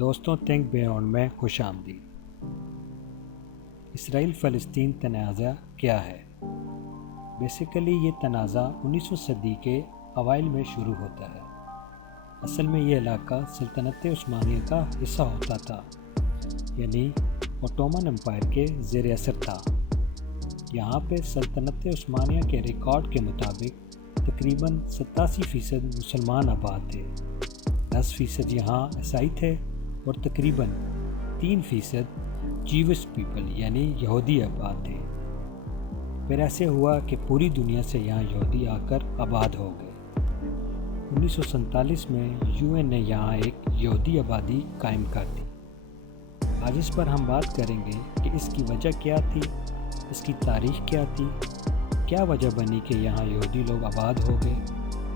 دوستوں think beyond میں خوش آمدید۔ اسرائیل فلسطین تنازع کیا ہے؟ بیسیکلی یہ تنازع 19ویں صدی کے اوائل میں شروع ہوتا ہے۔ اصل میں یہ علاقہ سلطنت عثمانیہ کا حصہ ہوتا تھا، یعنی اوٹومن امپائر کے زیر اثر تھا۔ یہاں پہ سلطنت عثمانیہ کے ریکارڈ کے مطابق تقریباً 87% مسلمان آباد تھے، 10% یہاں عیسائی تھے اور تقریباً 3% جیوش پیپل یعنی یہودی آباد تھے۔ پھر ایسے ہوا کہ پوری دنیا سے یہاں یہودی آ کر آباد ہو گئے۔ 1947 میں UN نے یہاں ایک یہودی آبادی قائم کر دی۔ آج اس پر ہم بات کریں گے کہ اس کی وجہ کیا تھی، اس کی تاریخ کیا تھی، کیا وجہ بنی کہ یہاں یہودی لوگ آباد ہو گئے،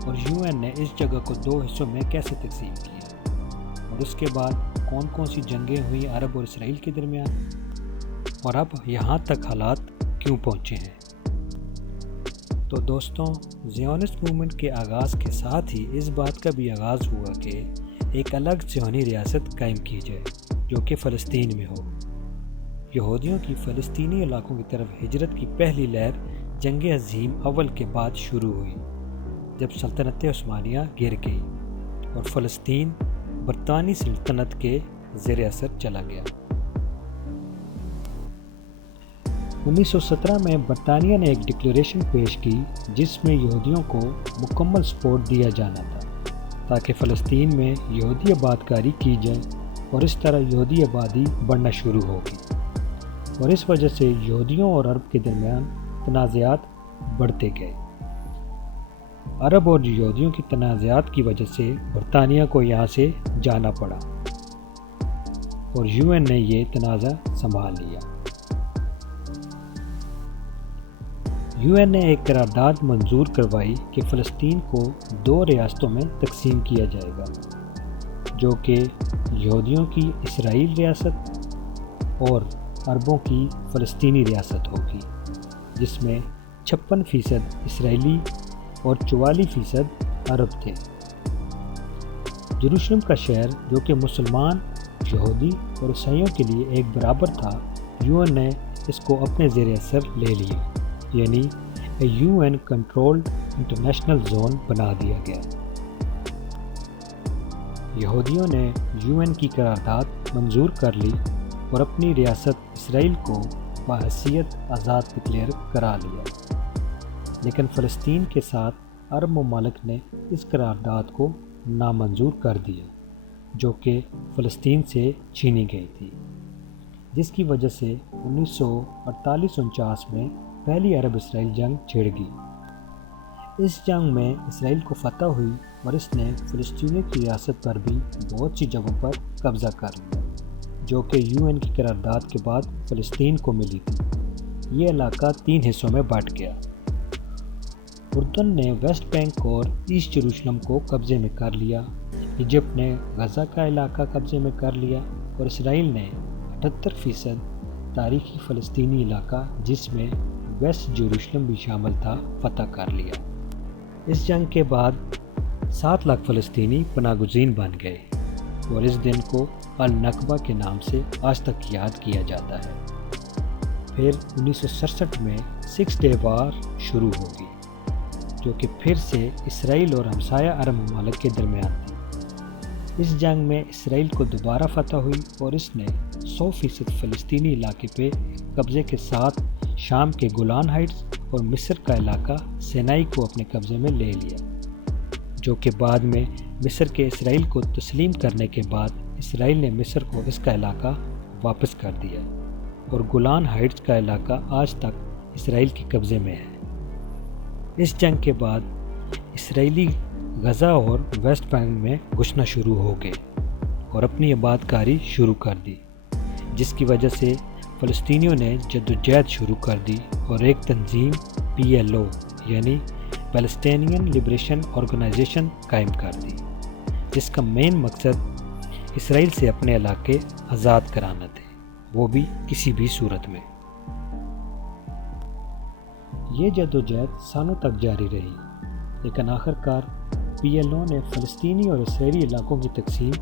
اور UN نے اس جگہ کو 2 حصوں میں کیسے تقسیم کیا، اور اس کے بعد کون کون سی جنگیں ہوئیں عرب اور اسرائیل کے درمیان، اور اب یہاں تک حالات کیوں پہنچے ہیں۔ تو دوستوں، زیونسٹ موومنٹ کے آغاز کے ساتھ ہی اس بات کا بھی آغاز ہوا کہ ایک الگ صہیونی ریاست قائم کی جائے جو کہ فلسطین میں ہو۔ یہودیوں کی فلسطینی علاقوں کی طرف ہجرت کی پہلی لہر جنگ عظیم اول کے بعد شروع ہوئی، جب سلطنت عثمانیہ گر گئی اور فلسطین برطانوی سلطنت کے زیر اثر چلا گیا۔ 1917 میں برطانیہ نے ایک ڈکلیریشن پیش کی جس میں یہودیوں کو مکمل سپورٹ دیا جانا تھا تاکہ فلسطین میں یہودی آباد کاری کی جائے، اور اس طرح یہودی آبادی بڑھنا شروع ہوگی، اور اس وجہ سے یہودیوں اور عرب کے درمیان تنازعات بڑھتے گئے۔ عرب اور یہودیوں کی تنازعات کی وجہ سے برطانیہ کو یہاں سے جانا پڑا، اور UN نے یہ تنازع سنبھال لیا۔ UN نے ایک قرارداد منظور کروائی کہ فلسطین کو 2 ریاستوں میں تقسیم کیا جائے گا، جو کہ یہودیوں کی اسرائیل ریاست اور عربوں کی فلسطینی ریاست ہوگی، جس میں 56% اسرائیلی اور 44% عرب تھے۔ یروشلم کا شہر جو کہ مسلمان، یہودی اور عیسائیوں کے لیے ایک برابر تھا، UN نے اس کو اپنے زیر اثر لے لیا، یعنی UN کنٹرولڈ انٹرنیشنل زون بنا دیا گیا۔ یہودیوں نے UN کی قرارداد منظور کر لی اور اپنی ریاست اسرائیل کو بحیثیت آزاد ڈکلیئر کرا لیا، لیکن فلسطین کے ساتھ عرب ممالک نے اس قرارداد کو نامنظور کر دیا، جو کہ فلسطین سے چھینی گئی تھی، جس کی وجہ سے 1948-49 میں پہلی عرب اسرائیل جنگ چھڑ گئی۔ اس جنگ میں اسرائیل کو فتح ہوئی اور اس نے فلسطینیوں کی ریاست پر بھی بہت سی جگہوں پر قبضہ کر لیا، جو کہ UN کی قرارداد کے بعد فلسطین کو ملی تھی۔ یہ علاقہ 3 حصوں میں بٹ گیا۔ اردن نے ویسٹ بینک اور ایسٹ یروشلم کو قبضے میں کر لیا، ایجپٹ نے غزہ کا علاقہ قبضے میں کر لیا، اور اسرائیل نے 78% تاریخی فلسطینی علاقہ جس میں ویسٹ یروشلم بھی شامل تھا فتح کر لیا۔ اس جنگ کے بعد 7 لاکھ فلسطینی پناہ گزین بن گئے، اور اس دن کو النکبہ کے نام سے آج تک یاد کیا جاتا ہے۔ پھر 1967 میں 6 ڈے وار شروع ہوگی، جو کہ پھر سے اسرائیل اور ہمسایہ عرب ممالک کے درمیان تھی۔ اس جنگ میں اسرائیل کو دوبارہ فتح ہوئی اور اس نے 100% فلسطینی علاقے پہ قبضے کے ساتھ شام کے گولان ہائٹس اور مصر کا علاقہ سینائی کو اپنے قبضے میں لے لیا، جو کہ بعد میں مصر کے اسرائیل کو تسلیم کرنے کے بعد اسرائیل نے مصر کو اس کا علاقہ واپس کر دیا، اور گولان ہائٹس کا علاقہ آج تک اسرائیل کے قبضے میں ہے۔ اس جنگ کے بعد اسرائیلی غزہ اور ویسٹ بینک میں گھسنا شروع ہو گئے اور اپنی آباد کاری شروع کر دی، جس کی وجہ سے فلسطینیوں نے جدوجہد شروع کر دی اور ایک تنظیم PLO یعنی پیلسٹینین لبریشن آرگنائزیشن قائم کر دی، جس کا مین مقصد اسرائیل سے اپنے علاقے آزاد کرانا تھے، وہ بھی کسی بھی صورت میں۔ یہ جدوجہد سالوں تک جاری رہی، لیکن آخر کار PLO نے فلسطینی اور اسرائیلی علاقوں کی تقسیم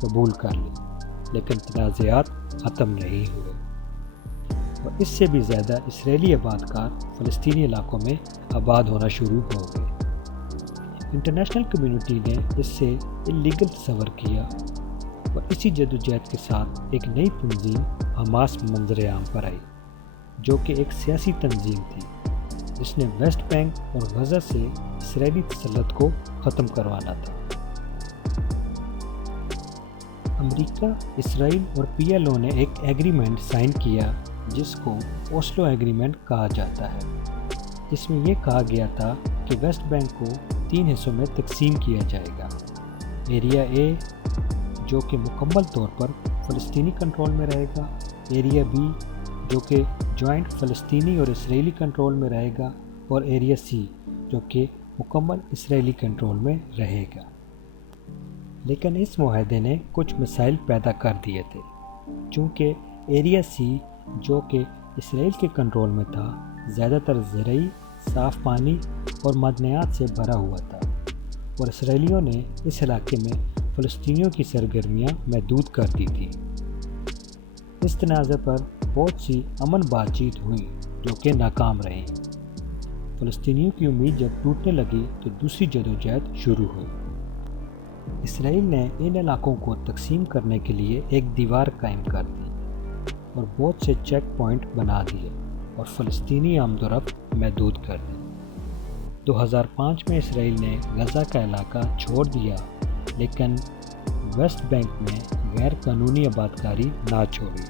قبول کر لی، لیکن تنازعات ختم نہیں ہوئے اور اس سے بھی زیادہ اسرائیلی آباد کار فلسطینی علاقوں میں آباد ہونا شروع ہو گئے۔ انٹرنیشنل کمیونٹی نے اس سے اللیگل تصور کیا اور اسی جدوجہد کے ساتھ ایک نئی تنظیم حماس منظر عام پر آئی، جو کہ ایک سیاسی تنظیم تھی جس نے ویسٹ بینک اور غزہ سے اسرائیلی تسلط کو ختم کروانا تھا۔ امریکہ، اسرائیل اور پی ایل او نے ایک ایگریمنٹ سائن کیا جس کو اوسلو ایگریمنٹ کہا جاتا ہے، جس میں یہ کہا گیا تھا کہ ویسٹ بینک کو 3 حصوں میں تقسیم کیا جائے گا۔ ایریا اے جو کہ مکمل طور پر فلسطینی کنٹرول میں رہے گا، ایریا بی جو کہ جوائنٹ فلسطینی اور اسرائیلی کنٹرول میں رہے گا، اور ایریا سی جو کہ مکمل اسرائیلی کنٹرول میں رہے گا۔ لیکن اس معاہدے نے کچھ مسائل پیدا کر دیے تھے، چونکہ ایریا سی جو کہ اسرائیل کے کنٹرول میں تھا زیادہ تر زرعی، صاف پانی اور معدنیات سے بھرا ہوا تھا، اور اسرائیلیوں نے اس علاقے میں فلسطینیوں کی سرگرمیاں محدود کر دی تھیں۔ اس تنازع پر بہت سی امن بات چیت ہوئی جو کہ ناکام رہیں۔ فلسطینیوں کی امید جب ٹوٹنے لگی تو دوسری جدوجہد شروع ہوئی۔ اسرائیل نے ان علاقوں کو تقسیم کرنے کے لیے ایک دیوار قائم کر دی اور بہت سے چیک پوائنٹ بنا دیے اور فلسطینی آمد و رفت محدود کر دی۔ 2005 میں اسرائیل نے غزہ کا علاقہ چھوڑ دیا، لیکن ویسٹ بینک میں غیر قانونی آباد کاری نہ چھوڑی۔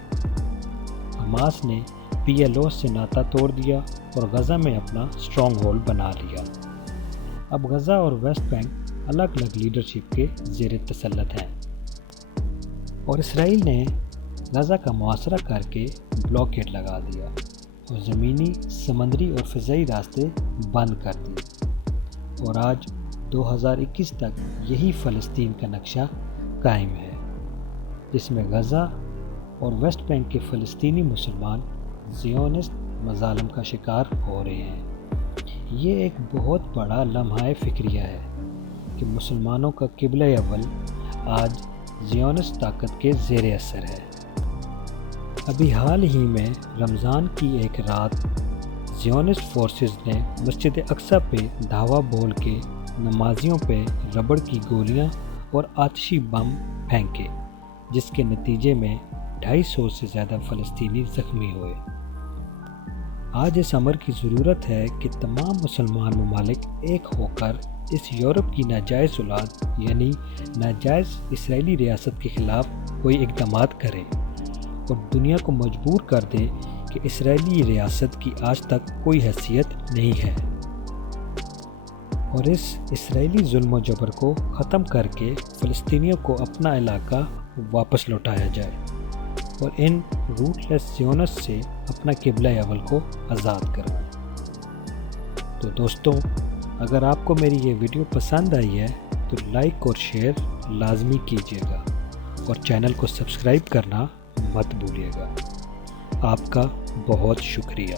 حماس نے پی ایل او سے ناطہ توڑ دیا اور غزہ میں اپنا اسٹرانگ ہولڈ بنا لیا۔ اب غزہ اور ویسٹ بینک الگ الگ لیڈرشپ کے زیر تسلط ہیں، اور اسرائیل نے غزہ کا محاصرہ کر کے بلاکیڈ لگا دیا اور زمینی، سمندری اور فضائی راستے بند کر دیے، اور آج 2021 تک یہی فلسطین کا نقشہ قائم ہے، جس میں غزہ اور ویسٹ بینک کے فلسطینی مسلمان زیونسٹ مظالم کا شکار ہو رہے ہیں۔ یہ ایک بہت بڑا لمحہ فکریہ ہے کہ مسلمانوں کا قبلہ اول آج زیونسٹ طاقت کے زیر اثر ہے۔ ابھی حال ہی میں رمضان کی ایک رات زیونسٹ فورسز نے مسجد اقصی پہ دھاوا بول کے نمازیوں پہ ربڑ کی گولیاں اور آتشی بم پھینکے، جس کے نتیجے میں 250 سے زیادہ فلسطینی زخمی ہوئے۔ آج اس امر کی ضرورت ہے کہ تمام مسلمان ممالک ایک ہو کر اس یورپ کی ناجائز اولاد یعنی ناجائز اسرائیلی ریاست کے خلاف کوئی اقدامات کریں اور دنیا کو مجبور کر دے کہ اسرائیلی ریاست کی آج تک کوئی حیثیت نہیں ہے، اور اس اسرائیلی ظلم و جبر کو ختم کر کے فلسطینیوں کو اپنا علاقہ واپس لوٹایا جائے اور ان روٹ لیس زیونسٹ سے اپنا قبلہ اول کو آزاد کروائیں۔ تو دوستوں، اگر آپ کو میری یہ ویڈیو پسند آئی ہے تو لائک اور شیئر لازمی کیجیے گا اور چینل کو سبسکرائب کرنا مت بھولیے گا۔ آپ کا بہت شکریہ۔